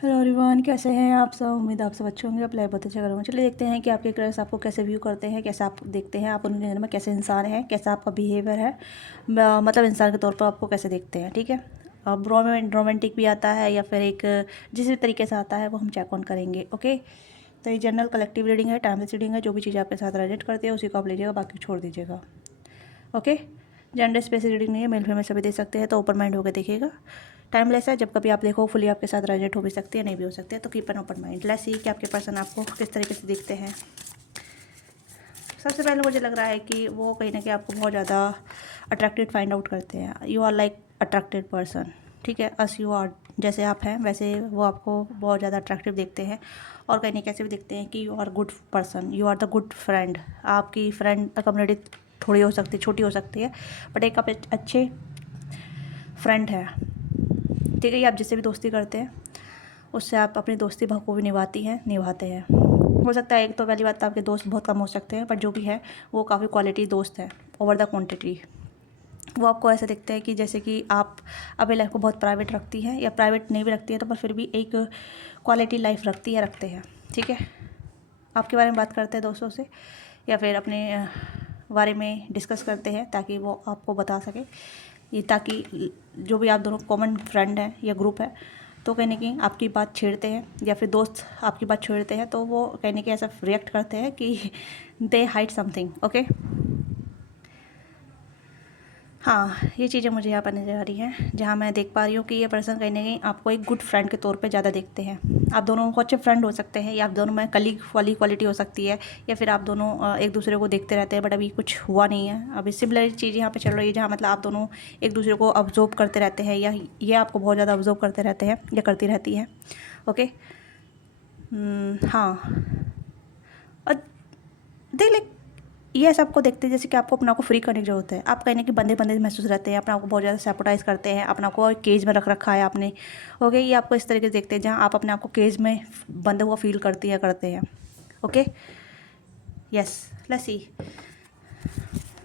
Hello everyone, कैसे हैं आप सब। उम्मीद आप सब अच्छे होंगे। आप लाइफ बहुत अच्छा करूँगा। चलिए देखते हैं कि आपके क्रश आपको कैसे व्यू करते हैं, कैसे आप देखते हैं, आप उनके नज़र में कैसे इंसान हैं, कैसा आपका बिहेवियर है, मतलब इंसान के तौर पर आपको कैसे देखते हैं। ठीक है, अब रोमांटिक भी आता है या फिर एक जिस भी तरीके से आता है वो हम चेक ऑन करेंगे। ओके, तो ये जनरल कलेक्टिव रीडिंग है, टाइमलेस रीडिंग है। जो भी चीज़ आपके साथ रिलेट करती है उसी को आप लीजिएगा, बाकी छोड़ दीजिएगा। ओके, जेंडर स्पेसिफिक रीडिंग नहीं है, मेल फीमेल सभी दे सकते हैं। तो ओपन माइंड होकर देखिएगा। टाइमलेस है, जब कभी आप देखो फुली आपके साथ रेजोनेट हो भी सकती है, नहीं भी हो सकती है। तो keep an open mind. Let's see कि आपके पर्सन आपको किस तरीके से देखते हैं। सबसे पहले मुझे लग रहा है कि वो कहीं ना कहीं आपको बहुत ज़्यादा अट्रैक्टेड फाइंड आउट करते हैं। You are like attracted person. ठीक है, अस यू आर, जैसे आप हैं वैसे वो आपको बहुत ज़्यादा अट्रैक्टिव देखते हैं। और कहीं ना कैसे भी देखते हैं कि you are good person, you are the good friend. आपकी फ्रेंड कम्युनिटी थोड़ी हो सकती है, छोटी हो सकती है, बट एक आप अच्छे फ्रेंड है। ठीक है, ये आप जिससे भी दोस्ती करते हैं उससे आप अपनी दोस्ती बखूबी निभाते हैं। हो सकता है एक तो पहली बात तो आपके दोस्त बहुत कम हो सकते हैं, बट जो भी है वो काफ़ी क्वालिटी दोस्त है ओवर द क्वांटिटी। वो आपको ऐसे दिखते हैं कि जैसे कि आप अपनी लाइफ को बहुत प्राइवेट रखती हैं, या प्राइवेट नहीं भी रखती है तो पर फिर भी एक क्वालिटी लाइफ रखते हैं। ठीक है, आपके बारे में बात करते हैं दोस्तों से, या फिर अपने बारे में डिस्कस करते हैं ताकि वो आपको बता सके, ये ताकि जो भी आप दोनों कॉमन फ्रेंड हैं या ग्रुप है तो कहीं ना कहीं आपकी बात छेड़ते हैं, या फिर दोस्त आपकी बात छेड़ते हैं तो वो कहीं ना कहीं ऐसा रिएक्ट करते हैं कि दे हाइड समथिंग। ओके, हाँ, ये चीज़ें मुझे यहाँ पर नज़र आ रही हैं, जहाँ मैं देख पा रही हूँ कि ये पर्सन कहीं ना कहीं आपको एक गुड फ्रेंड के तौर पे ज़्यादा देखते हैं। आप दोनों को अच्छे फ्रेंड हो सकते हैं, या आप दोनों में कलीग वाली क्वालिटी हो सकती है, या फिर आप दोनों एक दूसरे को देखते रहते हैं, बट अभी कुछ हुआ नहीं है। अभी सिमिलर चीज़ यहाँ पे चल रही है, जहाँ मतलब आप दोनों एक दूसरे को ऑब्जर्व करते रहते हैं, या ये आपको बहुत ज़्यादा ऑब्जर्व करते रहते हैं या करती रहती हैं। ओके, हाँ, और देख ले, ये ऐसा आपको देखते हैं जैसे कि आपको अपना को फ्री करने की जरूरत है। आप कहीं ना कहीं बंधे बंधे महसूस रहते हैं, अपना आपको बहुत ज़्यादा सैपोटाइज करते हैं, अपना को केज में रख रखा है आपने। ओके, ये आपको इस तरीके से देखते हैं जहाँ आप अपने आप को केज में बंधे हुआ फील करती है करते हैं। ओके, यस, लेट्स सी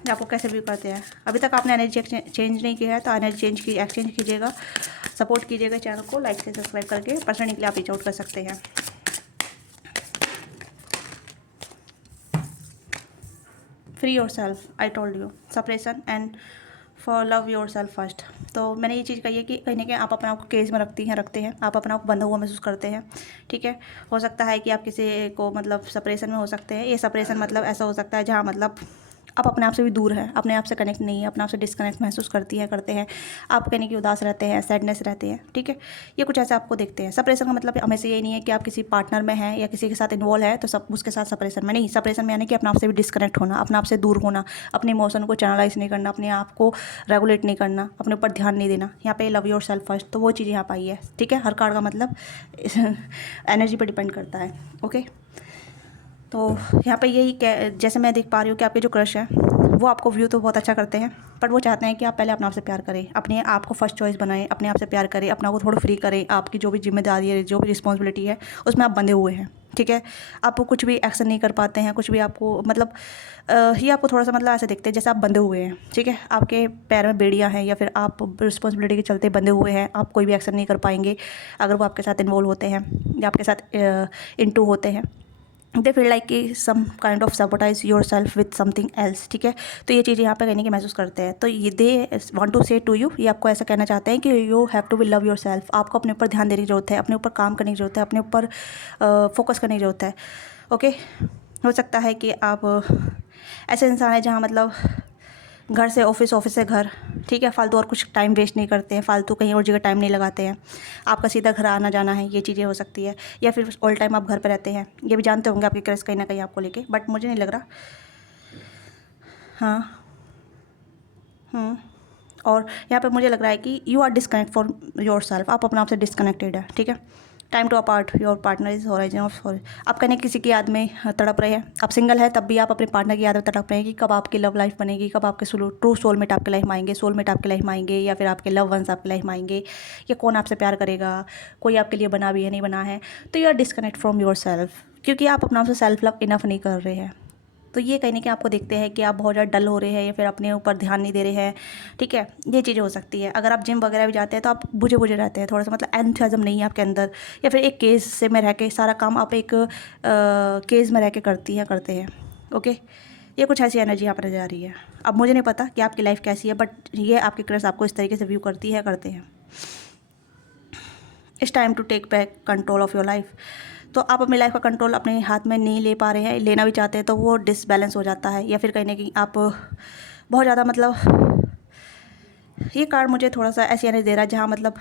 आपको कैसे व्यू करते हैं। अभी तक आपने एनर्जी चेंज नहीं किया है तो एनर्जी एक्सचेंज कीजिएगा, सपोर्ट कीजिएगा चैनल को लाइक से सब्सक्राइब करके। पर्सनली के लिए आप रीच आउट कर सकते हैं। Free your self, I told you, suppression and for love yourself first. तो मैंने ये चीज़ कही है कि कहीं ना कहीं आप अपने आप को केज में रखते हैं, आप अपने आप को बंधा हुआ महसूस करते हैं। ठीक है, हो सकता है कि आप किसी को मतलब सप्रेशन में हो सकते हैं। ये सप्रेशन मतलब ऐसा हो सकता है जहाँ मतलब आप अपने आप से भी दूर हैं, अपने आप से कनेक्ट नहीं है, अपने आप से डिस्कनेक्ट महसूस करते हैं। आप कहने की उदास रहते हैं, सैडनेस रहते हैं। ठीक है, ये कुछ ऐसे आपको देखते हैं। सप्रेशन का मतलब हमेशा ये नहीं है कि आप किसी पार्टनर में हैं या किसी के साथ इन्वॉल्व है तो सब उसके साथ सप्रेशन में नहीं। सप्रेशन में यानी कि अपने आप से भी डिस्कनेक्ट होना, अपने आप से दूर होना, अपने इमोशन को चैनलाइज नहीं करना, अपने आप को रेगुलेट नहीं करना, अपने ऊपर ध्यान नहीं देना। यहाँ पे लव योर सेल्फ फर्स्ट, तो वो चीज़ यहाँ पर आई है। ठीक है, हर कार्ड का मतलब एनर्जी पर डिपेंड करता है। ओके, तो यहाँ पे यही जैसे मैं देख पा रही हूँ कि आपके जो क्रश है वो आपको व्यू तो बहुत अच्छा करते हैं, बट वो चाहते हैं कि आप पहले अपने आप से प्यार करें, अपने आप को फर्स्ट चॉइस बनाएं, अपने आप से प्यार करें, अपने आप को थोड़ा फ्री करें। आपकी जो भी जिम्मेदारी है, जो भी रिस्पॉन्सिबिलिटी है उसमें आप बंधे हुए हैं। ठीक है, आप कुछ भी एक्शन नहीं कर पाते हैं, कुछ भी आपको मतलब ये आपको थोड़ा सा मतलब ऐसे देखते हैं जैसे आप बंधे हुए हैं। ठीक है, आपके पैर में बेड़ियाँ हैं, या फिर आप रिस्पॉन्सिबिलिटी के चलते बंधे हुए हैं, आप कोई भी एक्शन नहीं कर पाएंगे अगर वो आपके साथ इन्वॉल्व होते हैं या आपके साथ इंटू होते हैं। दे फील लाइक कि some kind of supportise yourself with something else. ठीक है, तो ये चीज़ यहाँ पे कहने की महसूस करते हैं। तो ये they want to say to you, ये आपको ऐसा कहना चाहते हैं कि you have to be love yourself. आपको अपने ऊपर ध्यान देने की जरूरत है, अपने ऊपर काम करने की जरूरत है, अपने ऊपर फोकस करने की जरूरत है। ओके, हो सकता है कि आप ऐसे इंसान है जहाँ मतलब घर से ऑफिस, ऑफिस से घर। ठीक है, फालतू और कुछ टाइम वेस्ट नहीं करते हैं, फालतू कहीं और जगह टाइम नहीं लगाते हैं। आपका सीधा घर आना जाना है, ये चीज़ें हो सकती है। या फिर ऑल टाइम आप घर पे रहते हैं, ये भी जानते होंगे आपके क्रश कहीं ना कहीं आपको लेके, बट मुझे नहीं लग रहा। हाँ, और यहाँ पे मुझे लग रहा है कि you are disconnect for yourself, आप अपने आप से डिस्कनेक्टेड है। ठीक है, time to apart your partner is horizon of, आप कहीं किसी की याद में तड़प रहे हैं। आप सिंगल है तब भी आप अपने पार्टनर की याद में तड़प रहे हैं कि कब आपकी लव लाइफ बनेगी, कब आपके ट्रू सोलमेट आपके लाइफ में आएंगे, सोलमेट आपके लाइफ में आएंगे, या फिर आपके लव वंस आपके लाइफ में आएंगे, या कौन आपसे प्यार करेगा, कोई आपके लिए बना भी है नहीं बना है। तो you are disconnect from yourself, क्योंकि आप अपना से सेल्फ लव इनफ नहीं कर रहे हैं। तो ये कहीं ना कहीं आपको देखते हैं कि आप बहुत ज़्यादा डल हो रहे हैं या फिर अपने ऊपर ध्यान नहीं दे रहे हैं, ठीक है, ये चीज़ हो सकती है। अगर आप जिम वगैरह भी जाते हैं तो आप बुझे बुझे रहते हैं, थोड़ा सा मतलब एंथुसियाज्म नहीं है आपके अंदर, या फिर एक केस से में रह के सारा काम आप एक केस में रह के करते हैं। ओके, ये कुछ ऐसी एनर्जी यहाँ पर नजर आ रही है। अब मुझे नहीं पता कि आपकी लाइफ कैसी है, बट ये आपकी क्रश आपको इस तरीके से व्यू करती है, करते हैं। It's time to take back control of your life. तो आप अपनी लाइफ का कंट्रोल अपने हाथ में नहीं ले पा रहे हैं, लेना भी चाहते हैं तो वो डिसबैलेंस हो जाता है, या फिर कहीं ना कहीं आप बहुत ज़्यादा मतलब, ये कार्ड मुझे थोड़ा सा ऐसी एनर्जी दे रहा है जहाँ मतलब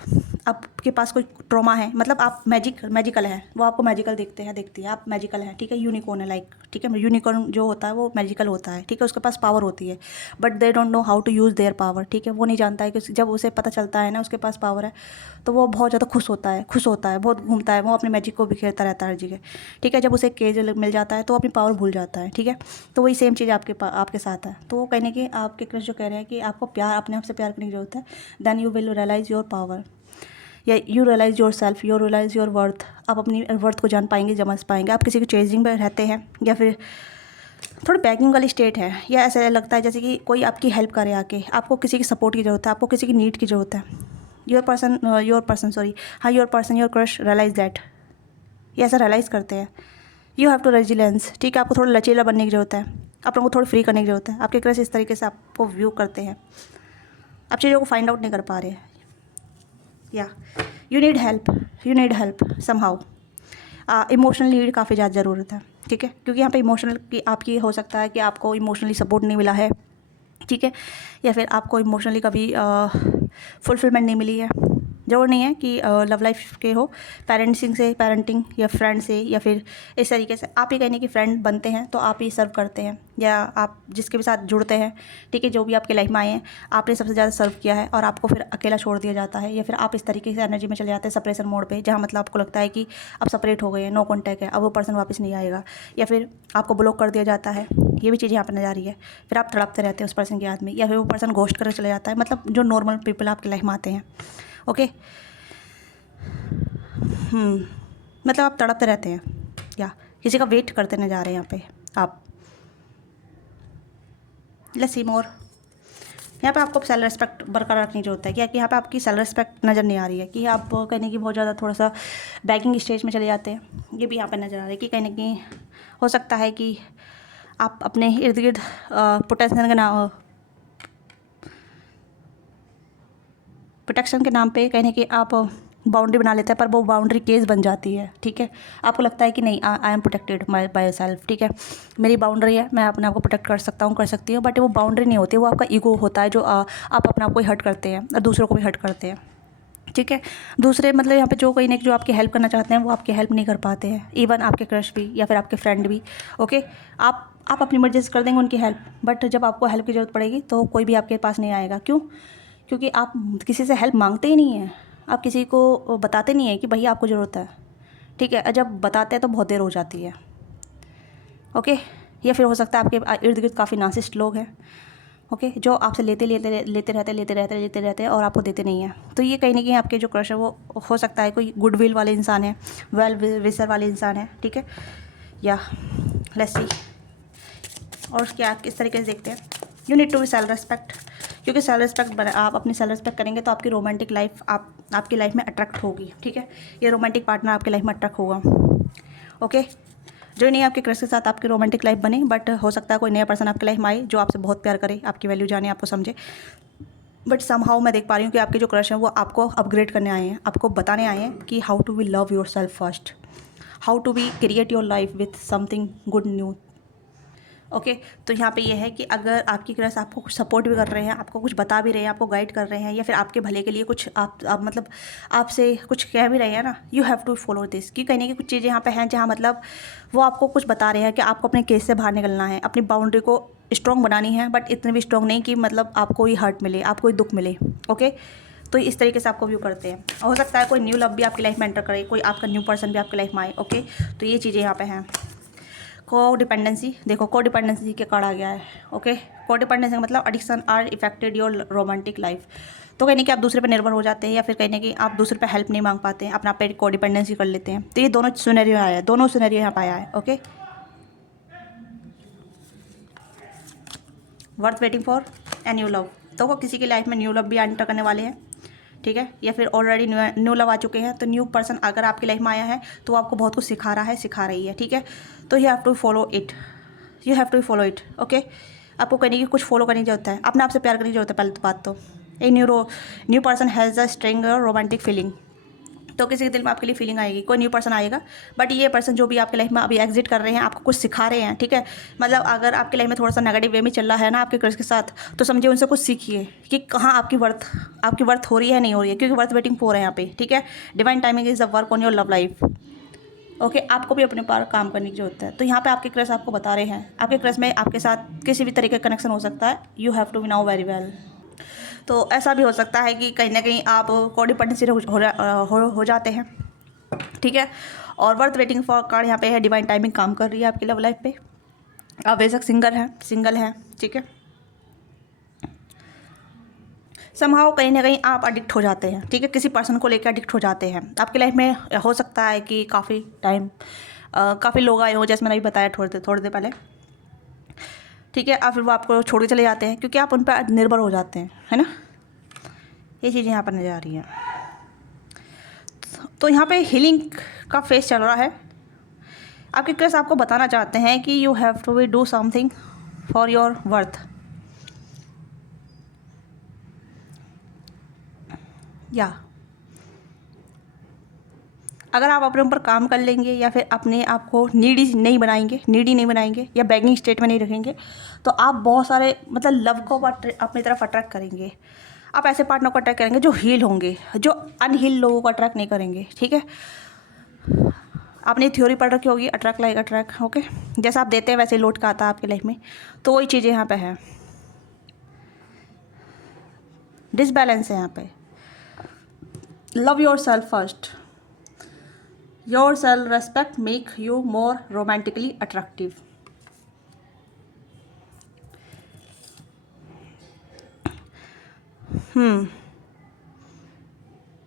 आपके पास कोई ट्रॉमा है, मतलब आप मैजिकल है, वो आपको मैजिकल देखती हैं, आप मैजिकल हैं, ठीक है, यूनिकॉर्न है, लाइक, ठीक है, यूनिकॉर्न जो होता है वो मैजिकल होता है, ठीक है, उसके पास पावर होती है, but they don't know how to use their power, ठीक है, वो नहीं जानता है कि जब उसे पता चलता है ना उसके पास पावर है, तो वो बहुत ज़्यादा खुश होता है, बहुत घूमता है, वो अपने मैजिक को बिखेरता रहता है हर जगह, ठीक है। जब उसे केज मिल जाता है तो अपनी पावर भूल जाता है, ठीक है। तो वही सेम चीज़ आपके साथ है। तो वो कहने की आपके क्रश जो कह रहे हैं कि आपको प्यार, अपने आप से प्यार करने की जरूरत है, then you will realise your power, या you realise yourself, you realise your worth. आप अपनी वर्थ को जान पाएंगे, समझ पाएंगे। आप किसी की चेजिंग में रहते हैं या फिर थोड़ी बैकिंग वाली स्टेट है, या ऐसा लगता है जैसे कि कोई आपकी हेल्प करे आके, आपको किसी की सपोर्ट की ज़रूरत है, आपको किसी की नीड की ज़रूरत है। Your person your crush realise that, ये ऐसा रियलाइज़ करते हैं। यू हैव टू रेजिलेंस, ठीक है, आपको थोड़ा लचीला बनने की ज़रूरत है, अपने को थोड़ी फ्री करने की ज़रूरत है। आपके क्रश इस तरीके से आपको व्यू करते हैं, आप चीज़ों को फाइंड आउट नहीं कर पा रहे, या you need help somehow. Emotional need काफ़ी ज़्यादा ज़रूरत है, ठीक है, क्योंकि यहाँ पे इमोशनल की आपकी हो सकता है कि आपको इमोशनली सपोर्ट नहीं मिला है, ठीक है, या फिर आपको इमोशनली कभी फुलफिलमेंट नहीं मिली है। ज़रूर नहीं है कि लव लाइफ के हो, पेरेंटिंग या फ्रेंड से, या फिर इस तरीके से आप ही कहने की फ्रेंड बनते हैं तो आप ही सर्व करते हैं, या आप जिसके भी साथ जुड़ते हैं, ठीक है, जो भी आपके लाइफ में आए हैं आपने सबसे ज़्यादा सर्व किया है और आपको फिर अकेला छोड़ दिया जाता है, या फिर आप इस तरीके से एनर्जी में चले जाते हैं सेपरेशन मोड पे, जहाँ मतलब आपको लगता है कि अब सेपरेट हो गए हैं, नो कॉन्टैक्ट है, अब वो पर्सन वापस नहीं आएगा, या फिर आपको ब्लॉक कर दिया जाता है। ये भी चीज़ यहाँ पर नजर आ रही है। फिर आप तड़पते रहते हैं उस पर्सन की याद में, या फिर वो पर्सन घोस्ट करके चले जाता है, मतलब जो नॉर्मल पीपल आपकी लाइफ में आते हैं। ओके, मतलब आप तड़पते रहते हैं या किसी का वेट करते नजर आ रहे हैं यहाँ पे आप। लेट्स सी मोर। यहाँ पे आपको सेल्फ रिस्पेक्ट बरकरार रखने की जरूरत है, क्या कि यहाँ पे आपकी सेल्फ रिस्पेक्ट नज़र नहीं आ रही है, कि आप कहने की बहुत ज़्यादा थोड़ा सा बैकिंग स्टेज में चले जाते हैं। ये भी यहाँ पे नज़र आ रहा है कि कहीं ना कहीं हो सकता है कि आप अपने इर्द गिर्द प्रोटेक्शन के नाम पे कहने कि आप बाउंड्री बना लेते हैं, पर वो बाउंड्री केस बन जाती है, ठीक है। आपको लगता है कि नहीं, I am protected by self, ठीक है, मेरी बाउंड्री है, मैं अपने आप को प्रोटेक्ट कर सकती हूँ, बट वो बाउंड्री नहीं होती, वो आपका ईगो होता है, जो आप अपने आप को ही हर्ट करते हैं और दूसरों को भी हर्ट करते हैं, ठीक है। दूसरे मतलब यहाँ पे जो कहीं ना जो आपकी हेल्प करना चाहते हैं वो आपकी हेल्प नहीं कर पाते हैं, इवन आपके क्रश भी या फिर आपके फ्रेंड भी। ओके, आप अपनी मर्जी से कर देंगे उनकी हेल्प, बट जब आपको हेल्प की ज़रूरत पड़ेगी तो कोई भी आपके पास नहीं आएगा। क्यों? क्योंकि आप किसी से हेल्प मांगते ही नहीं हैं, आप किसी को बताते नहीं हैं कि भैया आपको ज़रूरत है, ठीक है। जब बताते हैं तो बहुत देर हो जाती है। ओके, या फिर हो सकता है आपके इर्द गिर्द काफ़ी नार्सिसिस्ट लोग हैं, ओके, जो आपसे लेते रहते हैं और आपको देते नहीं हैं। तो ये कहीं ना कहीं आपके जो क्रश है वो हो सकता है कोई गुडविल वाले इंसान है, वेल विशर वाले इंसान है, ठीक है। या लेट्स सी, और क्या आप किस तरीके से देखते हैं। You need to be self respect, क्योंकि सेल्फ रिस्पेक्ट आप अपनी सेल्फ रिस्पेक्ट करेंगे तो आपकी रोमांटिक लाइफ आपकी लाइफ में अट्रैक्ट होगी, ठीक है। ये रोमांटिक पार्टनर आपकी लाइफ में अट्रैक्ट होगा। ओके, जो नहीं आपके क्रश के साथ आपकी रोमांटिक लाइफ बने, बट हो सकता है कोई नया पर्सन आपकी लाइफ में आए जो आपसे बहुत प्यार करे, आपकी वैल्यू जाने, आपको समझे। बट समहाउ मैं देख पा रही हूँ कि आपके जो क्रश हैं वो आपको अपग्रेड करने आए हैं, आपको बताने आए हैं कि how to be love yourself first, how to be create your life with something good new. Okay, तो यहाँ पे ये है कि अगर आपकी क्रश आपको कुछ सपोर्ट भी कर रहे हैं, आपको कुछ बता भी रहे हैं, आपको गाइड कर रहे हैं, या फिर आपके भले के लिए कुछ आप मतलब आपसे कुछ कह भी रहे हैं ना, you have to follow this. कि कहने की कुछ चीज़ें यहाँ पे हैं जहाँ मतलब वो आपको कुछ बता रहे हैं कि आपको अपने केस से बाहर निकलना है, अपनी बाउंड्री को स्ट्रॉन्ग बनानी है, बट इतनी भी स्ट्रॉन्ग नहीं कि मतलब आपको ही हर्ट मिले, आपको ही दुख मिले। ओके, तो इस तरीके से आपको व्यू करते हैं। हो सकता है कोई न्यू लव भी आपकी लाइफ में एंटर करे, कोई आपका न्यू पर्सन भी आपकी लाइफ में आए। ओके, तो ये चीज़ें यहाँ पे हैं। को डिपेंडेंसी, देखो को डिपेंडेंसी के कार्ड आ गया है। ओके, को डिपेंडेंसी का मतलब addiction are affected your romantic life. तो कहने कि आप दूसरे पर निर्भर हो जाते हैं, या फिर कहने कि आप दूसरे पर हेल्प नहीं मांग पाते हैं, अपना पे को डिपेंडेंसी कर लेते हैं। तो ये दोनों सिनेरियो आया है, दोनों सिनेरियो यहाँ पर आया है। Okay, worth waiting for a new love. तो वो किसी की लाइफ में न्यू लव भी एंटर करने वाले हैं, ठीक है, या फिर ऑलरेडी न्यू लव आ चुके हैं। तो न्यू पर्सन अगर आपकी लाइफ में आया है तो वो आपको बहुत कुछ सिखा रहा है, सिखा रही है, ठीक है। तो you have to follow it, you have to follow it, okay. आपको कहने की कुछ फॉलो करने की जरूरत है, अपने आप से प्यार करने की जरूरत है। पहले तो बात तो a new person has a string romantic feeling. तो किसी के दिल में आपके लिए फीलिंग आएगी, कोई न्यू पर्सन आएगा, बट ये पर्सन जो भी आपकी लाइफ में अभी एग्जिट कर रहे हैं आपको कुछ सिखा रहे हैं, ठीक है। मतलब अगर आपकी लाइफ में थोड़ा सा नेगेटिव वे में चल रहा है ना आपके क्रश के साथ, तो समझिए उनसे कुछ सीखिए कि कहाँ आपकी वर्थ हो रही है, नहीं हो रही है, क्योंकि वर्थ वेटिंग फॉर है यहाँ पे, ठीक है। Divine timing is the work on your love life, okay. आपको भी अपने पार काम करने की जरूरत है। तो यहाँ पे आपके क्रश आपको बता रहे हैं, आपके क्रश में आपके साथ किसी भी तरीके का कनेक्शन हो सकता है। You have to be now very well. तो ऐसा भी हो सकता है कि कहीं ना कहीं आप कोडिपेंडेंसी हो जाते हैं, ठीक है। और वर्थ वेटिंग फॉर कार्ड यहाँ पे है, डिवाइन टाइमिंग काम कर रही है आपकी लव लाइफ पे। आप बेशक सिंगल हैं, ठीक है। समहाउ कहीं ना कहीं आप एडिक्ट हो जाते हैं, ठीक है, किसी पर्सन को लेकर एडिक्ट हो जाते हैं। आपकी लाइफ में हो सकता है कि काफ़ी लोग आए हों, जैसे मैंने अभी बताया थोड़ी देर पहले, ठीक है। और फिर वो आपको छोड़ के चले जाते हैं क्योंकि आप उन पर निर्भर हो जाते हैं, है ना। ये चीज़ें यहाँ पर नज़र आ रही हैं। तो यहाँ पे हीलिंग का फेस चल रहा है। आपके क्रश आपको बताना चाहते हैं कि you have to be do something for your worth, या अगर आप अपने ऊपर काम कर लेंगे या फिर अपने आप को नीडी नहीं बनाएंगे या बैगिंग स्टेट में नहीं रखेंगे, तो आप बहुत सारे मतलब लव को अपनी तरफ अट्रैक्ट करेंगे। आप ऐसे पार्टनर को अट्रैक्ट करेंगे जो हील होंगे, जो अनहील लोगों को अट्रैक्ट नहीं करेंगे, ठीक है। आपने थ्योरी पढ़ रखी होगी, अट्रैक्ट लाइक अट्रैक्ट, ओके। जैसा आप देते हैं वैसे लौट का आता है आपकी लाइफ में। तो वही चीज़ें यहाँ पे है, डिसबैलेंस है यहाँ पे। Love yourself first, your self respect make you more romantically attractive.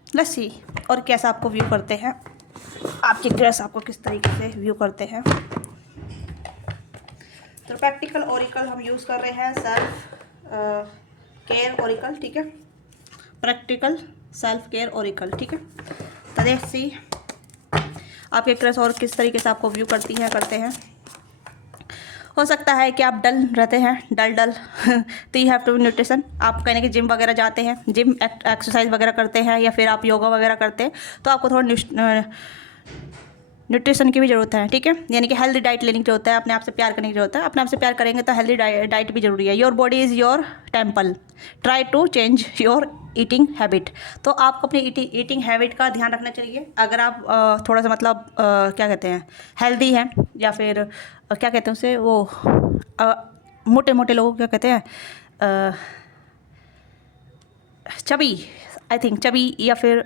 Let's see और कैसा आपको व्यू करते हैं, आपके क्रश आपको किस तरीके से व्यू करते हैं। तो प्रैक्टिकल ओरिकल हम यूज़ कर रहे हैं, सेल्फ केयर ओरिकल, ठीक है। प्रैक्टिकल सेल्फ केयर ओरिकल, ठीक है। तो लेट्स सी आपके क्रश और किस तरीके से आपको व्यू करते हैं। हो सकता है कि आप डल रहते हैं, डल तो you have to be nutrition. आप कहने कि जिम वगैरह जाते हैं, जिम एक्सरसाइज वगैरह करते हैं, या फिर आप योगा वगैरह करते हैं, तो आपको थोड़ा न्यूट्रिशन की भी ज़रूरत है, ठीक है। यानी कि हेल्दी डाइट लेने की ज़रूरत है, अपने आप से प्यार करने की ज़रूरत है। अपने आप से प्यार करेंगे तो हेल्दी डाइट भी ज़रूरी है। Your body is your temple, try to change your eating habit. तो आपको अपनी ईटिंग हैबिट का ध्यान रखना चाहिए। अगर आप थोड़ा सा मतलब क्या कहते हैं, हेल्दी हैं, या फिर क्या कहते हैं उसे, वो मोटे मोटे लोगों को क्या कहते हैं, चबी, आई थिंक चबी, या फिर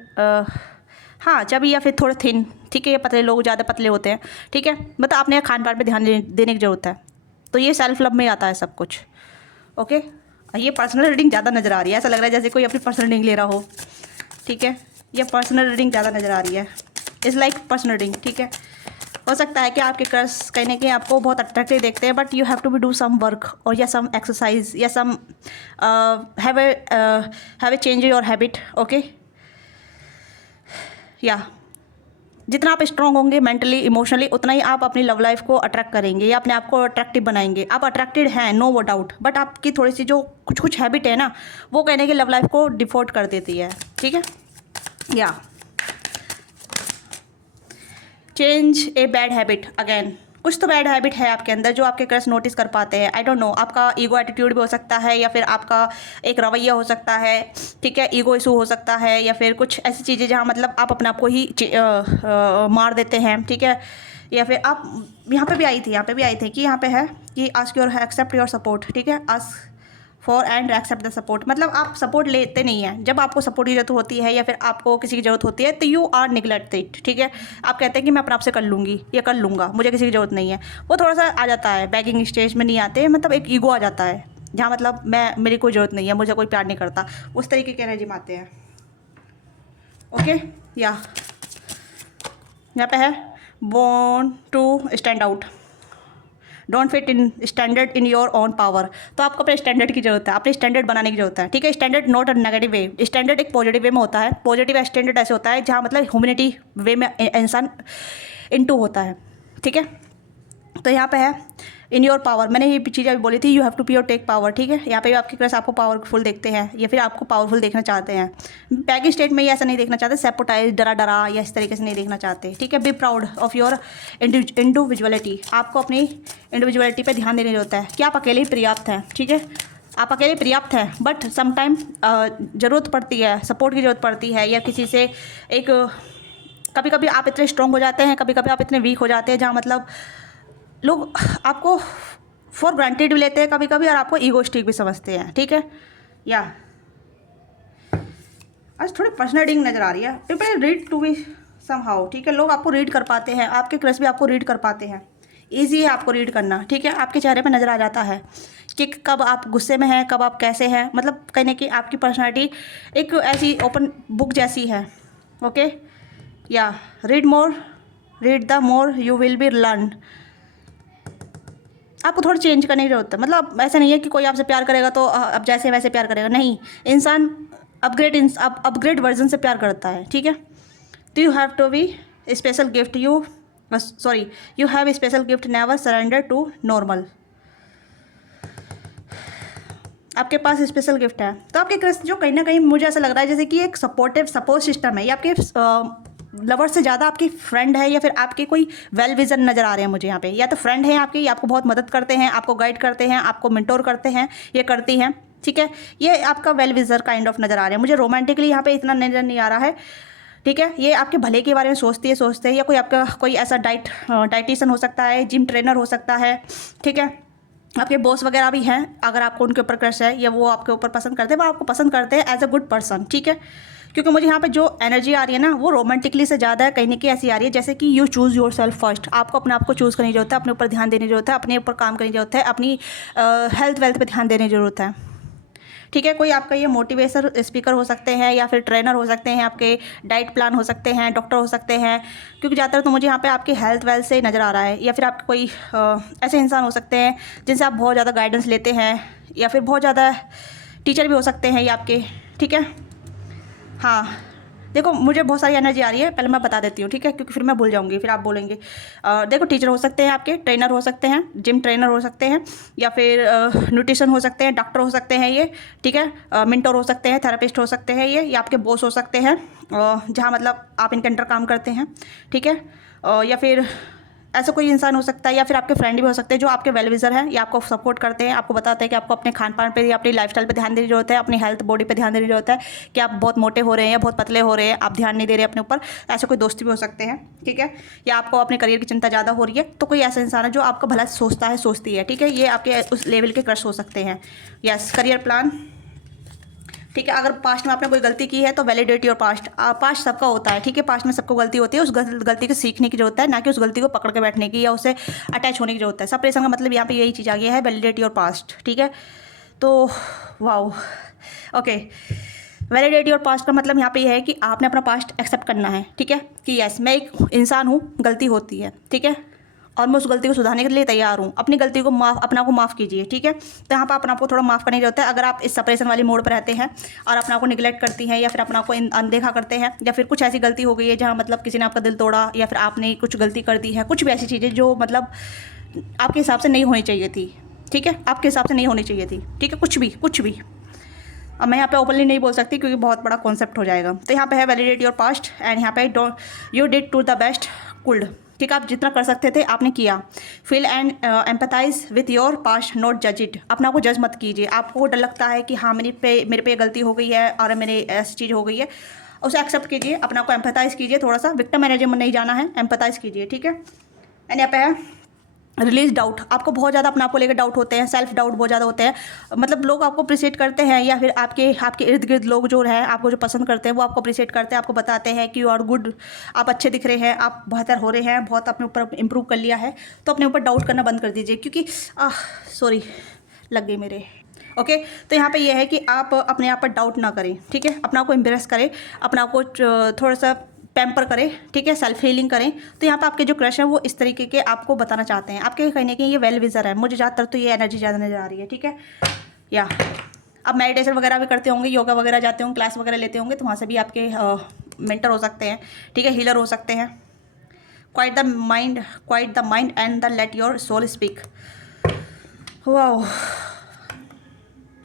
हाँ चबी, या फिर थोड़े थिन, ठीक है। ये पतले लोग ज़्यादा पतले होते हैं, ठीक है। मतलब अपने खान पान पे ध्यान देने की ज़रूरत है। तो ये सेल्फ लव में आता है सब कुछ, ओके। ये पर्सनल रीडिंग ज़्यादा नज़र आ रही है, ऐसा लग रहा है जैसे कोई अपनी पर्सनल रीडिंग ले रहा हो, ठीक है। ये पर्सनल रीडिंग ज़्यादा नज़र आ रही है, इज़ लाइक पर्सनल रीडिंग, ठीक है। हो सकता है कि आपके क्रश कहीं ना कहीं आपको बहुत अट्रैक्टिव देखते हैं, but you have to be do some work और या सम एक्सरसाइज या some have a change your habit, okay. या जितना आप स्ट्रॉन्ग होंगे मेंटली इमोशनली, उतना ही आप अपनी लव लाइफ को अट्रैक्ट करेंगे या अपने आप को अट्रैक्टिव बनाएंगे। आप अट्रैक्टेड हैं, नो वो डाउट, बट आपकी थोड़ी सी जो कुछ हैबिट है ना, वो कहने की लव लाइफ को डिफोल्ट कर देती है, ठीक है। या change a bad habit again, कुछ तो बैड हैबिट है आपके अंदर जो आपके क्रश नोटिस कर पाते हैं। आई डोंट नो, आपका ईगो एटीट्यूड भी हो सकता है, या फिर आपका एक रवैया हो सकता है, ठीक है। ईगो इशू हो सकता है, या फिर कुछ ऐसी चीज़ें जहाँ मतलब आप अपने आप को ही मार देते हैं, ठीक है। या फिर आप यहाँ पे भी आई थी कि यहाँ पे है कि ask your accept your support, ठीक है। Ask for and accept the support, मतलब आप सपोर्ट लेते नहीं हैं। जब आपको सपोर्ट की जरूरत होती है या फिर आपको किसी की ज़रूरत होती है, तो यू आर निगलेक्ट इट, ठीक है। आप कहते हैं कि मैं अपने आप से कर लूँगी या कर लूँगा, मुझे किसी की ज़रूरत नहीं है। वो थोड़ा सा आ जाता है, बैगिंग स्टेज में नहीं आते, मतलब एक ईगो आ जाता है जहाँ मतलब मेरी कोई ज़रूरत नहीं है, मुझे कोई प्यार नहीं करता, उस तरीके के एनर्जी में आते हैं, ओके। या यहाँ पे है born to stand out, don't fit in standard in your own power. तो आपको अपने स्टैंडर्ड की जरूरत है, अपने स्टैंडर्ड बनाने की जरूरत है, ठीक है। Standard not a negative way, standard एक पॉजिटिव वे में होता है। पॉजिटिव स्टैंडर्ड ऐसे होता है जहाँ मतलब ह्यूमैनिटी वे में इंसान इनटू होता है, ठीक है। तो यहाँ पे है इन योर पावर, मैंने ये चीज़ अभी बोली थी, you have to be your take power, ठीक है। यहाँ पे भी आपकी क्रश आपको पावरफुल देखते हैं या फिर आपको पावरफुल देखना चाहते हैं। बैगी स्टेट में ये ऐसा नहीं देखना चाहते, सेपोटाइज डरा डरा या इस तरीके से नहीं देखना चाहते, ठीक है। Be proud of your individuality, आपको अपनी इंडिविजुअलिटी पे ध्यान देने की जरूरत है कि आप अकेले ही पर्याप्त हैं, ठीक है। आप अकेले पर्याप्त हैं, बट समटाइम ज़रूरत पड़ती है, सपोर्ट की ज़रूरत पड़ती है, या किसी से एक कभी कभी आप इतने स्ट्रॉन्ग हो जाते हैं, कभी कभी आप इतने वीक हो जाते हैं जहाँ मतलब लोग आपको फॉर ग्रांटेड भी लेते हैं कभी कभी, और आपको ईगोइस्टिक भी समझते हैं, ठीक है। या आज थोड़ी पर्सनल रीडिंग नज़र आ रही है। People read to be somehow, ठीक है। लोग आपको रीड कर पाते हैं, आपके क्रश भी आपको रीड कर पाते हैं। ईजी है आपको रीड करना, ठीक है। आपके चेहरे पे नज़र आ जाता है कि कब आप गुस्से में हैं, कब आप कैसे हैं, मतलब कहने की आपकी पर्सनैलिटी एक ऐसी ओपन बुक जैसी है, ओके। या read more, read the more you will be learn. आपको थोड़ा चेंज करने की जरूरत है, मतलब ऐसा नहीं है कि कोई आपसे प्यार करेगा तो अब जैसे वैसे प्यार करेगा, नहीं। इंसान अपग्रेड वर्जन से प्यार करता है, ठीक है। तो you have to be special gift, you have special gift, never surrender to normal. आपके पास स्पेशल गिफ्ट है। तो आपके क्रश जो कहीं ना कहीं मुझे ऐसा लग रहा है जैसे कि एक सपोर्ट सिस्टम है, ये आपके लवर से ज़्यादा आपकी फ्रेंड है, या फिर आपके कोई वेल विजन नज़र आ रहे हैं मुझे यहाँ पे। या तो फ्रेंड है आपके, आपको बहुत मदद करते हैं, आपको गाइड करते हैं, आपको मेंटोर करते हैं, ये करती हैं, ठीक है। ये आपका वेल विजर काइंड ऑफ नज़र आ रहे हैं मुझे। रोमांटिकली यहाँ पे इतना नज़र नहीं आ रहा है, ठीक है। ये आपके भले के बारे में सोचते हैं, या कोई आपका कोई ऐसा डाइटिशियन हो सकता है, जिम ट्रेनर हो सकता है, ठीक है। आपके बॉस वगैरह भी हैं, अगर आपको उनके ऊपर क्रश है या वो आपके ऊपर पसंद करते हैं, वो आपको पसंद करते हैं एज अ गुड पर्सन, ठीक है। क्योंकि मुझे यहाँ पे जो एनर्जी आ रही है ना, वो रोमांटिकली से ज़्यादा है, कहीं ना कहीं ऐसी आ रही है जैसे कि you choose your self first. आपको अपने आप को चूज़ करने की जरूरत है, अपने ऊपर ध्यान देने की जरूरत है, अपने ऊपर काम करने की जरूरत है, अपनी हेल्थ वेल्थ पे ध्यान देने की जरूरत है, ठीक है। कोई आपका ये मोटिवेशन स्पीकर हो सकते हैं, या फिर ट्रेनर हो सकते हैं, आपके डाइट प्लान हो सकते हैं, डॉक्टर हो सकते हैं, क्योंकि ज़्यादातर तो मुझे यहाँ पे आपकी हेल्थ वेल्थ से नज़र आ रहा है। या फिर आपके कोई ऐसे इंसान हो सकते हैं जिनसे आप बहुत ज़्यादा गाइडेंस लेते हैं, या फिर बहुत ज़्यादा टीचर भी हो सकते हैं ये आपके, ठीक है। हाँ, देखो मुझे बहुत सारी एनर्जी आ रही है, पहले मैं बता देती हूँ, ठीक है, क्योंकि फिर मैं भूल जाऊँगी, फिर आप बोलेंगे। देखो टीचर हो सकते हैं आपके, ट्रेनर हो सकते हैं, जिम ट्रेनर हो सकते हैं, या फिर न्यूट्रिशन हो सकते हैं, डॉक्टर हो सकते हैं ये, ठीक है। मेंटर हो सकते हैं, थेरेपिस्ट हो सकते हैं ये, या आपके बॉस हो सकते हैं जहाँ मतलब आप इनके अंडर काम करते हैं, ठीक है। या फिर ऐसा कोई इंसान हो सकता है, या फिर आपके फ्रेंड भी हो सकते हैं जो आपके वेल विजर हैं, या आपको सपोर्ट करते हैं, आपको बताते हैं कि आपको अपने खान पान पे या अपनी लाइफस्टाइल पे ध्यान देने की जरूरत है, अपनी हेल्थ बॉडी पे ध्यान देने की जरूरत है, कि आप बहुत मोटे हो रहे हैं या बहुत पतले हो रहे हैं, आप ध्यान नहीं दे रहे अपने ऊपर। ऐसे कोई दोस्त भी हो सकते हैं, ठीक है। या आपको अपने करियर की चिंता ज़्यादा हो रही है, तो कोई ऐसा इंसान है जो आपका भला सोचता है, सोचती है, ठीक है। ये आपके उस लेवल के क्रश हो सकते हैं। यस, करियर प्लान, ठीक है। अगर पास्ट में आपने कोई गलती की है तो वैलिडेट योर पास्ट। पास्ट सबका होता है, ठीक है। पास्ट में सबको गलती होती है, उस गलती को सीखने की जरूरत है, ना कि उस गलती को पकड़ के बैठने की या उससे अटैच होने की जरूरत है। सेपरेशन का मतलब यहाँ पे यही चीज़ आ गया है, वैलिडेट योर पास्ट, ठीक है। तो wow, okay, validate your past का मतलब यहाँ पे यह है कि आपने अपना पास्ट एक्सेप्ट करना है, ठीक है, कि यस मैं एक इंसान हूँ, गलती होती है, ठीक है, और मैं उस गलती को सुधारने के लिए तैयार हूँ। अपनी गलती को अपना को माफ़ कीजिए, ठीक है। तो यहाँ पर अपना आपको थोड़ा माफ़ करने की जरूरत है। अगर आप इस सेपरेशन वाली मोड पर रहते हैं और अपना को निगलेक्ट करती हैं, या फिर अपना को अनदेखा करते हैं, या फिर कुछ ऐसी गलती हो गई है जहाँ मतलब किसी ने आपका दिल तोड़ा, या फिर आपने कुछ गलती कर दी है, कुछ भी ऐसी चीज़ें जो मतलब आपके हिसाब से नहीं होनी चाहिए थी, ठीक है, आपके हिसाब से नहीं होनी चाहिए थी, ठीक है, कुछ भी। अब मैं यहाँ पे ओपनली नहीं बोल सकती क्योंकि बहुत बड़ा कॉन्सेप्ट हो जाएगा। तो यहाँ पे है वैलिडेट योर पास्ट, एंड यहाँ पे you did to the best could, ठीक है। आप जितना कर सकते थे आपने किया। Feel and empathize with your past, not जज इट। अपना को जज मत कीजिए। आपको डर लगता है कि हाँ मेरे पे गलती हो गई है और मेरे ऐसी चीज़ हो गई है, उसे एक्सेप्ट कीजिए, अपना को एम्पैथाइज कीजिए, थोड़ा सा विक्टिम एनर्जी में नहीं जाना है, एम्पैथाइज कीजिए, ठीक है। एंड यहाँ पे है रिलीज डाउट। आपको बहुत ज़्यादा अपने आप को लेकर डाउट होते हैं, सेल्फ डाउट बहुत ज़्यादा होते हैं, मतलब लोग आपको अप्रिशिएट करते हैं, या फिर आपके इर्द गिर्द लोग जो हैं आपको जो पसंद करते हैं वो आपको अप्रिशिएट करते हैं, आपको बताते हैं कि यू आर गुड, आप अच्छे दिख रहे हैं, आप बेहतर हो रहे हैं, बहुत अपने ऊपर इंप्रूव कर लिया है। तो अपने ऊपर डाउट करना बंद कर दीजिए, क्योंकि सॉरी लग गई मेरे, ओके। तो यहाँ पे ये है कि आप अपने आप पर डाउट ना करें, ठीक है, अपना को एम्ब्रेस करें, अपना को थोड़ा सा पैम्पर करें, ठीक है, सेल्फ हीलिंग करें। तो यहाँ पे आपके जो क्रश हैं वो इस तरीके के आपको बताना चाहते हैं, आपके कहीं ना कहीं ये वेल विजर है। मुझे ज़्यादातर तो ये एनर्जी ज़्यादा नज़र आ रही है, ठीक है। या अब मेडिटेशन वगैरह भी करते होंगे, योगा वगैरह जाते होंगे, क्लास वगैरह लेते होंगे, तो वहाँ से भी आपके मेंटर हो सकते हैं, ठीक है, हीलर हो सकते हैं। Quiet the mind and the let your soul speak. Wow,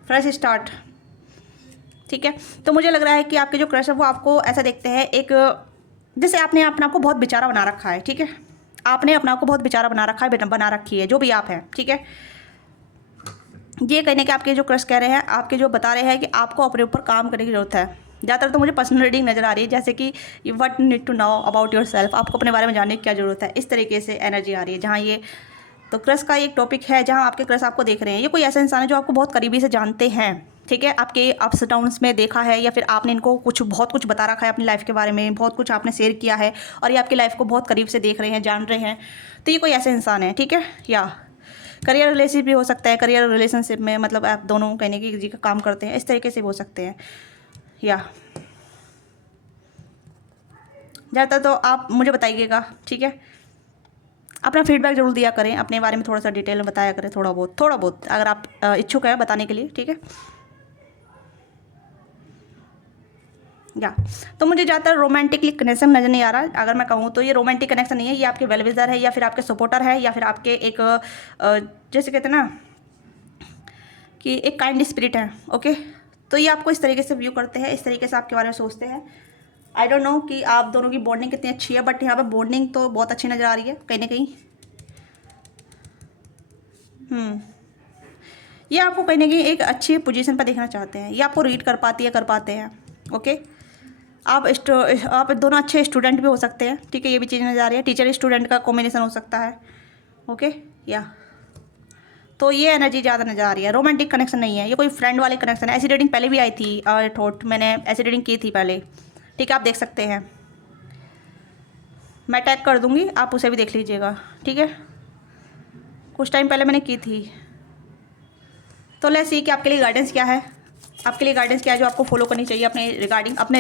fresh start, ठीक है। तो मुझे लग रहा है कि आपके जो क्रश है वो आपको ऐसा देखते हैं, एक जैसे आपने अपने आप को बहुत बेचारा बना रखा है, ठीक है। आपने अपने आप को बहुत बेचारा बना रखा है, बना रखी है, जो भी आप हैं, ठीक है। ये कहने के आपके जो क्रश कह रहे हैं, आपके जो बता रहे हैं कि आपको अपने ऊपर काम करने की ज़रूरत है। ज़्यादातर तो मुझे पर्सनल रीडिंग नज़र आ रही है, जैसे कि what need to know about yourself, आपको अपने बारे में जानने की क्या ज़रूरत है, इस तरीके से एनर्जी आ रही है। जहाँ ये तो क्रश का एक टॉपिक है जहाँ आपके क्रश आपको देख रहे हैं। ये कोई ऐसा इंसान है जो आपको बहुत करीबी से जानते हैं, ठीक है, आपके अप्स डाउन्स में देखा है, या फिर आपने इनको बहुत कुछ बता रखा है अपनी लाइफ के बारे में, बहुत कुछ आपने शेयर किया है और ये आपकी लाइफ को बहुत करीब से देख रहे हैं, जान रहे हैं। तो ये कोई ऐसा इंसान है, ठीक है। या करियर रिलेशनशिप भी हो सकता है, करियर रिलेशनशिप में मतलब आप दोनों कहने की जी का काम करते हैं, इस तरीके से भी हो सकते हैं। या ज़्यादातर तो आप मुझे बताइएगा, ठीक है। अपना फीडबैक जरूर दिया करें, अपने बारे में थोड़ा सा डिटेल में बताया करें, थोड़ा बहुत अगर आप इच्छुक हैं बताने के लिए, ठीक है। या तो मुझे ज़्यादातर रोमांटिकली कनेक्शन नज़र नहीं आ रहा। अगर मैं कहूँ तो ये रोमांटिक कनेक्शन नहीं है, ये आपके वेल विजर है, या फिर आपके सपोर्टर है, या फिर आपके एक जैसे कहते हैं ना कि एक काइंड स्पिरिट है, ओके। तो ये आपको इस तरीके से व्यू करते हैं, इस तरीके से आपके बारे में सोचते हैं। आई डोंट नो कि आप दोनों की बॉन्डिंग कितनी अच्छी है, बट यहाँ पर बॉन्डिंग तो बहुत अच्छी नज़र आ रही है कहीं ना कहीं। ये आपको कहीं ना कहीं एक अच्छी पोजीशन पर देखना चाहते हैं, ये आपको रीड कर पाते हैं, ओके। आप दोनों अच्छे स्टूडेंट भी हो सकते हैं, ठीक है, ये भी चीज़ नज़र आ रही है। टीचर स्टूडेंट का कॉम्बिनेशन हो सकता है, ओके। या तो ये एनर्जी ज़्यादा नज़र आ रही है, रोमांटिक कनेक्शन नहीं है, ये कोई फ्रेंड वाले कनेक्शन है। ऐसी रीडिंग पहले भी आई थी, मैंने ऐसी रीडिंग की थी पहले, ठीक है, आप देख सकते हैं, मैं टैग कर दूँगी, आप उसे भी देख लीजिएगा, ठीक है। कुछ टाइम पहले मैंने की थी। तो लेट्स सी कि आपके लिए गाइडेंस क्या है, आपके लिए गाइडेंस क्या है जो आपको फॉलो करनी चाहिए अपने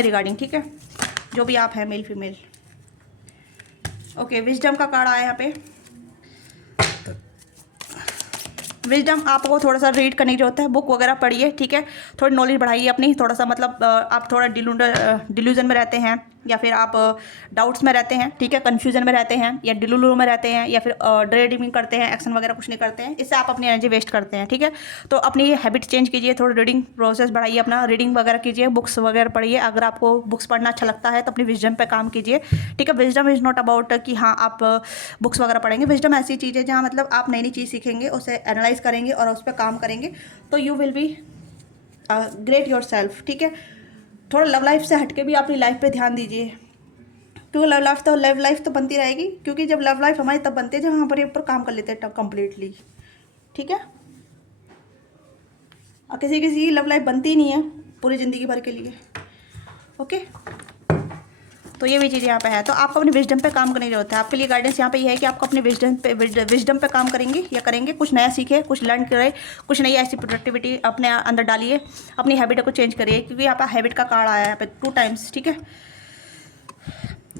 रिगार्डिंग, ठीक है, जो भी आप हैं, मेल फीमेल। ओके, विजडम का कार्ड आया यहाँ पे। विजडम आपको थोड़ा सा रीड करने की जरूरत है, बुक वगैरह पढ़िए, ठीक है, थोड़ी नॉलेज बढ़ाइए अपनी, थोड़ा सा मतलब आप थोड़ा डिल्यूजन में रहते हैं, या फिर आप डाउट्स में रहते हैं, ठीक है, कन्फ्यूजन में रहते हैं, या डिलूलू में रहते हैं, या फिर ड्रे ड्रीमिंग करते हैं, एक्शन वगैरह कुछ नहीं करते हैं, इससे आप अपनी एनर्जी वेस्ट करते हैं, ठीक है। तो अपनी हैबिट चेंज कीजिए, थोड़ा रीडिंग प्रोसेस बढ़ाइए, अपना रीडिंग वगैरह कीजिए, बुक्स वगैरह पढ़िए। अगर आपको बुक्स पढ़ना अच्छा लगता है तो अपनी विजडम पे काम कीजिए, ठीक है। विजडम इज़ नॉट अबाउट कि हाँ आप बुक्स वगैरह पढ़ेंगे। विजडम ऐसी चीज़ है जहाँ मतलब आप नई नई चीज़ सीखेंगे, उसे एनालाइज करेंगे और उस पर काम करेंगे, तो you will be great your self, ठीक है। थोड़ा लव लाइफ से हटके भी अपनी लाइफ पे ध्यान दीजिए, क्योंकि लव लाइफ तो बनती रहेगी, क्योंकि जब लव लाइफ हमारी तब बनती है जब हम हमारे ऊपर काम कर लेते हैं कम्प्लीटली, ठीक है। और किसी किसी की लव लाइफ बनती ही नहीं है पूरी ज़िंदगी भर के लिए, ओके। तो ये भी चीज़ यहाँ पे है। तो आपको अपने विजडम पे काम करने की जरूरत है। आपके लिए गाइडेंस यहाँ पे ये है कि आपको अपने विजडम पे काम करेंगे, कुछ नया सीखे, कुछ लर्न करें, कुछ नई ऐसी प्रोडक्टिविटी अपने अंदर डालिए, अपनी हैबिट को चेंज करिए, क्योंकि यहाँ पे हैबिट का कार्ड आया है यहाँ पे 2 टाइम्स, ठीक है।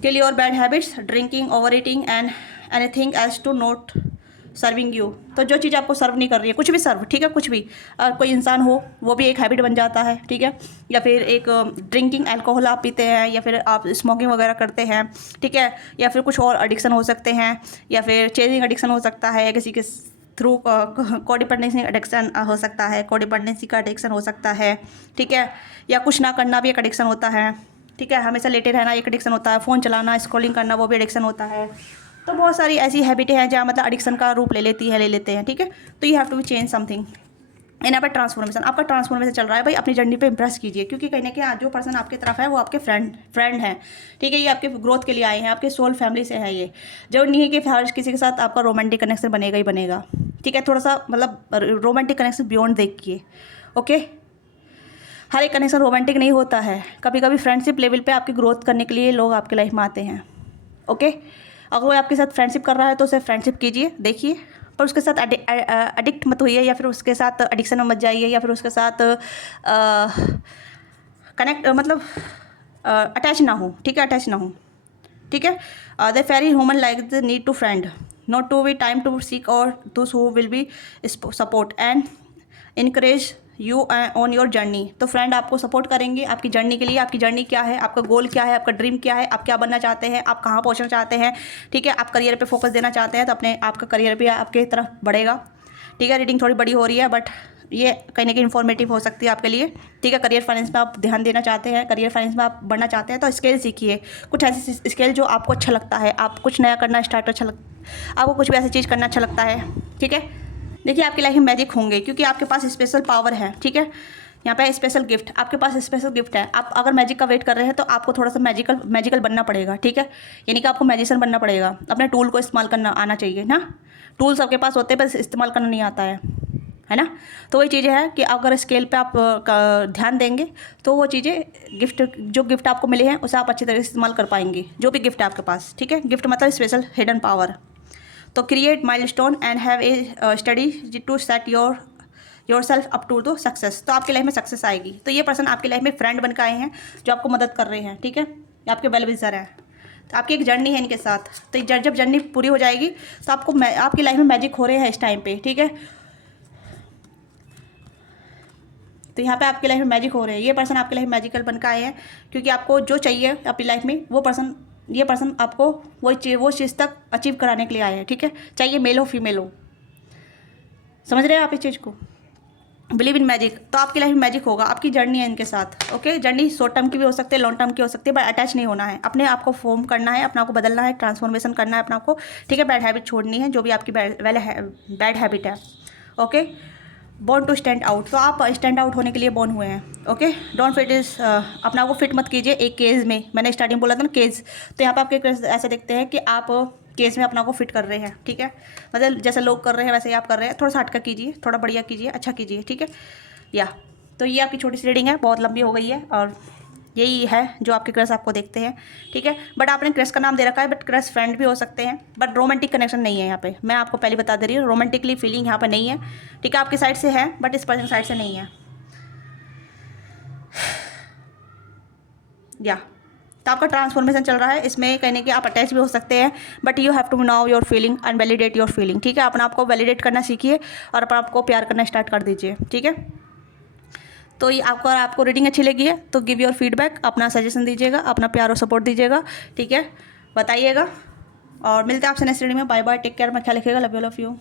Kill your bad habits, drinking, overeating and anything as to not serving you. तो जो चीज़ आपको सर्व नहीं कर रही है, कुछ भी सर्व, ठीक है, कुछ भी, कोई इंसान हो वो भी एक हैबिट बन जाता है, ठीक है। या फिर एक ड्रिंकिंग, अल्कोहल आप पीते हैं, या फिर आप स्मोकिंग वगैरह करते हैं, ठीक है, या फिर कुछ और एडिक्शन हो सकते हैं, या फिर चेजिंग एडिक्शन हो सकता है, किसी के थ्रू कोडिपेंडेंसी एडिक्शन हो सकता है, कोडिपेंडेंसी का एडिक्शन हो सकता है, ठीक है। या कुछ ना करना भी एक एडिक्शन होता है, ठीक है, हमेशा लेटे रहना एक एडिक्शन होता है, फ़ोन चलाना, स्क्रॉलिंग करना वो भी एडिक्शन होता है। तो बहुत सारी ऐसी हैबिटें हैं जहाँ मतलब एडिक्शन का रूप ले लेते हैं, ठीक है। तो you have to be change something. यहाँ पर ट्रांसफॉर्मेशन, आपका ट्रांसफॉर्मेशन चल रहा है भाई, अपनी जर्नी पे इंप्रेस कीजिए, क्योंकि कहीं ना कहीं जो पर्सन आपकी तरफ है वो आपके फ्रेंड हैं, ठीक है। ये आपके ग्रोथ के लिए आए हैं, आपके सोल फैमिली से है। ये जरूर नहीं है कि हर किसी के साथ आपका रोमांटिक कनेक्शन बनेगा ही बनेगा, ठीक है। थोड़ा सा मतलब रोमांटिक कनेक्शन बियॉन्ड देखिए, ओके। हर एक कनेक्शन रोमांटिक नहीं होता है, कभी कभी फ्रेंडशिप लेवल पे आपकी ग्रोथ करने के लिए लोग आपके लाइफ में आते हैं, ओके। अगर वो आपके साथ फ्रेंडशिप कर रहा है तो उसे फ्रेंडशिप कीजिए, देखिए, पर उसके साथ एडिक्ट मत होइए, या फिर उसके साथ एडिक्शन में मत जाइए, या फिर उसके साथ कनेक्ट मतलब अटैच ना हो, ठीक है, अटैच ना हो, ठीक है। The very human like the need to friend, not to be time to seek और those who will be support and encourage you on your journey. तो फ्रेंड आपको सपोर्ट करेंगे आपकी जर्नी के लिए। आपकी जर्नी क्या है, आपका गोल क्या है, आपका ड्रीम क्या है, आप क्या बनना चाहते हैं, आप कहाँ पहुँचना चाहते हैं, ठीक है। आप करियर पे फोकस देना चाहते हैं तो अपने आपका करियर भी आपके तरफ बढ़ेगा, ठीक है। रीडिंग थोड़ी बड़ी हो रही है बट ये कहीं ना कहीं इन्फॉर्मेटिव हो सकती है आपके लिए, ठीक है। करियर फाइनेंस में आप ध्यान देना चाहते हैं, करियर फाइनेंस में आप बढ़ना चाहते हैं तो स्किल सीखिए, कुछ ऐसी स्किल जो आपको अच्छा लगता है, आप कुछ नया करना स्टार्ट आपको कुछ भी ऐसी चीज़ करना अच्छा लगता है, ठीक है। देखिए आपकी लाइफ में मैजिक होंगे क्योंकि आपके पास स्पेशल पावर है, ठीक है। यहाँ पे स्पेशल गिफ्ट, आपके पास स्पेशल गिफ्ट है। आप अगर मैजिक का वेट कर रहे हैं तो आपको थोड़ा सा मैजिकल बनना पड़ेगा, ठीक है। यानी कि आपको मैजिशियन बनना पड़ेगा, अपने टूल को इस्तेमाल करना आना चाहिए ना। टूल सबके पास होते हैं पर इस्तेमाल करना नहीं आता है ना। तो वही चीज़ें है कि अगर स्केल पे आप ध्यान देंगे तो वो चीज़ें जो गिफ्ट आपको मिले हैं उसे आप अच्छी तरह से इस्तेमाल कर पाएंगे, जो भी गिफ्ट है आपके पास, ठीक है। गिफ्ट मतलब स्पेशल हिडन पावर। तो create milestone and have a study to set yourself up to the success. तो आपकी लाइफ में सक्सेस आएगी। तो ये पर्सन आपकी लाइफ में फ्रेंड बन के आए हैं जो आपको मदद कर रहे हैं, ठीक है। ये आपके वेल विशर हैं। तो आपकी एक जर्नी है इनके साथ। तो जब जर्नी पूरी हो जाएगी तो आपकी लाइफ में मैजिक हो रहे हैं इस टाइम पे, ठीक है। तो यहाँ पे आपकी लाइफ में मैजिक हो रहे हैं। ये पर्सन आपकी लाइफ में मैजिकल बन के आए हैं क्योंकि आपको जो चाहिए अपनी लाइफ में ये पर्सन आपको वो चीज़ तक अचीव कराने के लिए आए हैं, ठीक है। चाहिए मेल हो फीमेल हो, समझ रहे हैं आप इस चीज़ को। Believe in magic. तो आपकी लाइफ में मैजिक होगा, आपकी जर्नी है इनके साथ, ओके। जर्नी शॉर्ट टर्म की भी हो सकती है, लॉन्ग टर्म की हो सकती है, बट अटैच नहीं होना है। अपने आप को फॉर्म करना है, अपने आप को बदलना है, ट्रांसफॉर्मेशन करना है अपने आप को, ठीक है। बैड हैबिट छोड़नी है, जो भी आपकी बैड हैबिट है, okay. Born to stand out. तो आप स्टैंड आउट होने के लिए बॉर्न हुए हैं, ओके। डोंट फिट इज अपना को फिट मत कीजिए एक केज में। मैंने स्टार्टिंग बोला था ना केज। तो यहाँ पे आपके ऐसे देखते हैं कि आप केस में अपना को फिट कर रहे हैं, ठीक है। मतलब जैसे लोग कर रहे हैं वैसे ही आप कर रहे हैं। थोड़ा सा हटकर कीजिए, थोड़ा बढ़िया कीजिए, अच्छा कीजिए, ठीक है। या तो ये आपकी छोटी सी रीडिंग है, बहुत लंबी हो गई है और यही है जो आपके क्रश आपको देखते हैं, ठीक है। बट आपने क्रश का नाम दे रखा है, बट क्रश फ्रेंड भी हो सकते हैं, बट रोमांटिक कनेक्शन नहीं है यहाँ पे। मैं आपको पहले बता दे रही हूँ, रोमांटिकली फीलिंग यहाँ पे नहीं है, ठीक है। आपकी साइड से है बट इस पर्सन साइड से नहीं है, या तो आपका ट्रांसफॉर्मेशन चल रहा है। इसमें कहने कि आप अटैच भी हो सकते हैं but you have to now your feeling and validate your feeling, ठीक है। अपने आप को वैलिडेट करना सीखिए और अपने आप को प्यार करना स्टार्ट कर दीजिए, ठीक है। तो ये आपको रीडिंग अच्छी लगी है तो गिव योर फीडबैक, अपना सजेशन दीजिएगा, अपना प्यार और सपोर्ट दीजिएगा, ठीक है। बताइएगा और मिलते हैं आपसे नेक्स्ट रीडिंग में। बाय बाय, टेक केयर, मैं ख्याल रखिएगा, लव यू।